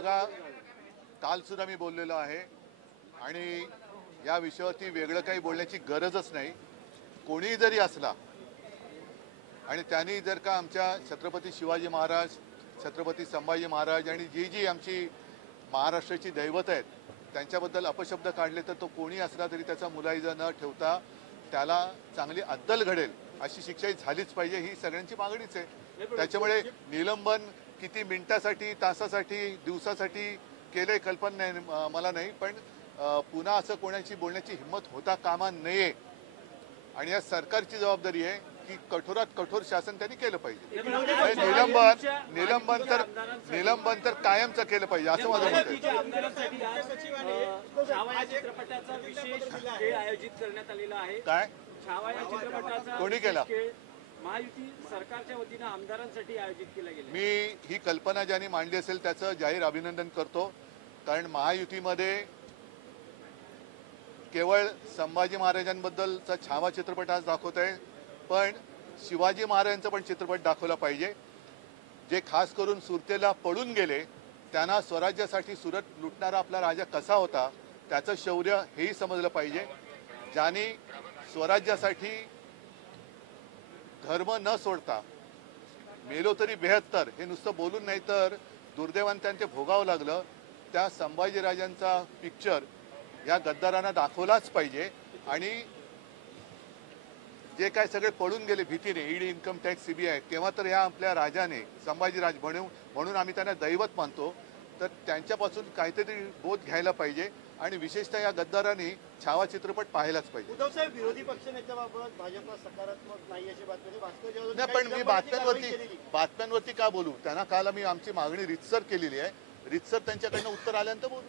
बघा, काल सुद्धा मी बोललेलो आहे आणि या विषयावरती वेगळं काही बोलण्याची गरजच नाही. कोणीही जरी असला आणि त्यांनी जर का आमच्या छत्रपती शिवाजी महाराज, छत्रपती संभाजी महाराज आणि जी आमची महाराष्ट्राची दैवत आहेत त्यांच्याबद्दल अपशब्द काढले तर तो कोणी असला तरी त्याचा मुलाहिजा न ठेवता त्याला चांगली अद्दल घडेल अशी शिक्षा झालीच पाहिजे, ही सगळ्यांची मागणीच आहे. त्याच्यामुळे निलंबन किती मिनिटासाठी, तासासाठी, दिवसासाठी केले कल्पना नाही मला नाही, पण पुन्हा असं कोणाची बोलण्याची हिंमत होता कामा नये आणि या सरकारची जबाबदारी आहे की कठोरात कठोर शासन त्यांनी केलं पाहिजे. निलंबन तर कायमचं केलं पाहिजे असं माझं मत आहे. काय कोणी केला? महायुती सरकारच्या वतीने आमदारांसाठी आयोजित केला गेला. मी ही कल्पना ज्यांनी मांडली असेल त्याचं जाहीर अभिनंदन करतो, कारण महायुतीमध्ये केवळ संभाजी महाराजांबद्दलचा छावा चित्रपट आज दाखवत आहे, पण शिवाजी महाराजांचा पण चित्रपट दाखवला पाहिजे. जे खास करून सुरतेला पळून गेले, त्यांना स्वराज्यासाठी सुरत लुटणारा आपला राजा कसा होता त्याचं शौर्य हेही समजलं पाहिजे. ज्यांनी स्वराज्यासाठी धर्म न सोडता मेलो तरी 72 हे नुसतं बोलून नाही तर दुर्दैवाने त्यांचे भोगावं लागलं, त्या संभाजीराजांचा पिक्चर या गद्दारांना दाखवलाच पाहिजे. आणि जे काय सगळे पळून गेले भीतीने, ईडी, इन्कम टॅक्स, CBI, तेव्हा तर ह्या आपल्या राजाने संभाजीराज म्हणून आम्ही त्यांना दैवत मानतो, तर त्यांच्यापासून काहीतरी बोध घ्यायला पाहिजे आणि विशेषतः या गद्दारांनी छावा चित्रपट पाहायलाच पाहिजे. उद्धव साहेब, विरोधी पक्षनेत्याबाबत भाजप सकारात्मक नाही अशी बातमी नाही, पण मी बातम्यांवरती का बोलू? त्यांना काल आम्ही आमची मागणी रितसर केलेली आहे, रितसर त्यांच्याकडनं उत्तर आल्यानंतर बोलू.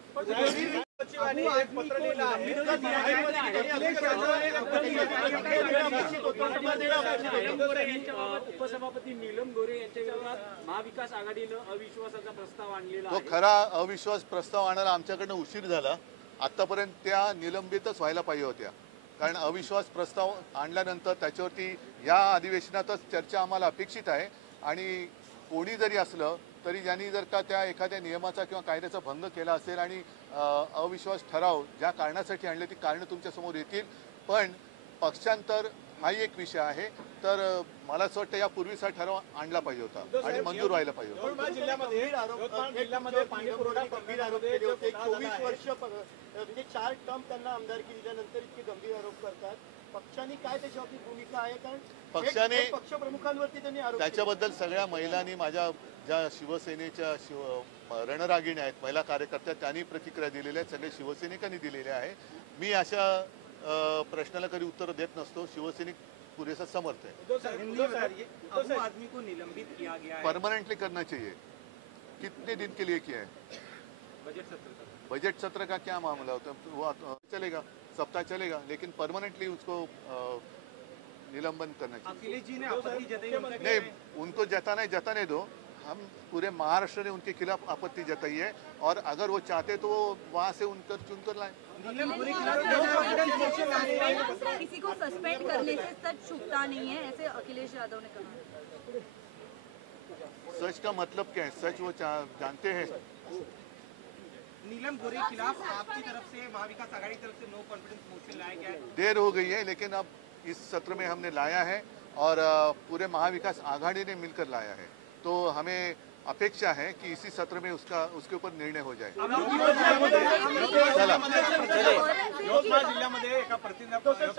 उपसभापती नीलम गोरे यांच्या विरोधात महाविकास आघाडीनं अविश्वासाचा प्रस्ताव आणलेला तो खरा अविश्वास प्रस्ताव आणायला आमच्याकडनं उशीर झाला. आतापर्यंत त्या निलंबितच व्हायला पाहिजे होत्या, कारण अविश्वास प्रस्ताव आणल्यानंतर त्याच्यावरती या अधिवेशनातच चर्चा आम्हाला अपेक्षित आहे. आणि कोणी जरी असलं तरी ज्यांनी जर का त्या एखाद्या नियमाचा किंवा कायद्याचा भंग केला असेल आणि अविश्वास ठराव ज्या कारणासाठी आणले ती कारणं तुमच्यासमोर येतील. पण पक्षांतर हाही एक विषय आहे, तर मला असं वाटतं यापूर्वीचा ठराव आणला पाहिजे होता आणि मंजूर व्हायला पाहिजे होता. यवतमाळ जिल्ह्यामध्ये पाणीपुरवठा गंभीर आरोप केले होते. 24 वर्ष म्हणजे 4 टर्म त्यांना आमदारकी दिल्यानंतर इतके गंभीर आरोप करतात. पक्षांनी काय त्याच्यावरती भूमिका आहे? कारण पक्षाने पक्षप्रमुखांवरती त्यांनी आरोप त्याच्याबद्दल सगळ्या महिलांनी, माझ्या ज्या शिवसेनेच्या रणरागिणी आहेत, महिला कार्यकर्त्या, त्यांनी प्रतिक्रिया दिलेल्या आहेत, सगळे शिवसैनिकांनी दिलेल्या आहे. मी अशा प्रश्नाला कधी उत्तर देत नसतो. शिवसैनिक पुरेसा समर्थ है. आदमी को निलंबित किया गया है, परमानेंटली करना चाहिए. कितने दिन के लिए किया है? बजट सत्र का क्या मामला होता है? वो चलेगा, सप्ताह चलेगा, लेकिन परमानेंटली उसको निलंबन करना चाहिए. अखिलेश जी ने आपत्ति जताई. नहीं, उनको जताने दो. हम पूरे महाराष्ट्र ने उनके खिलाफ आपत्ति जताई है और अगर वो चाहते तो वो वहाँ से चुनकर लाए. किसी को सस्पेंड करने से सच छुपता नहीं है, ऐसे अखिलेश यादव ने कहा. सच का मतलब क्या है? सच वो जानते हैं. नीलम गोरे के खिलाफ आपकी तरफ से, महाविकास आघाड़ी की तरफ से नो कॉन्फिडेंस मोशन लाया गया है. देर हो गई है, लेकिन अब इस सत्र में हमने लाया है और पूरे महाविकास आघाड़ी ने मिलकर लाया है. तो हमें अपेक्षा है कि इसी सत्र में उसके ऊपर निर्णय हो जाए. यवतमाळ जिल्ह्यामध्ये एका प्रतिनिधी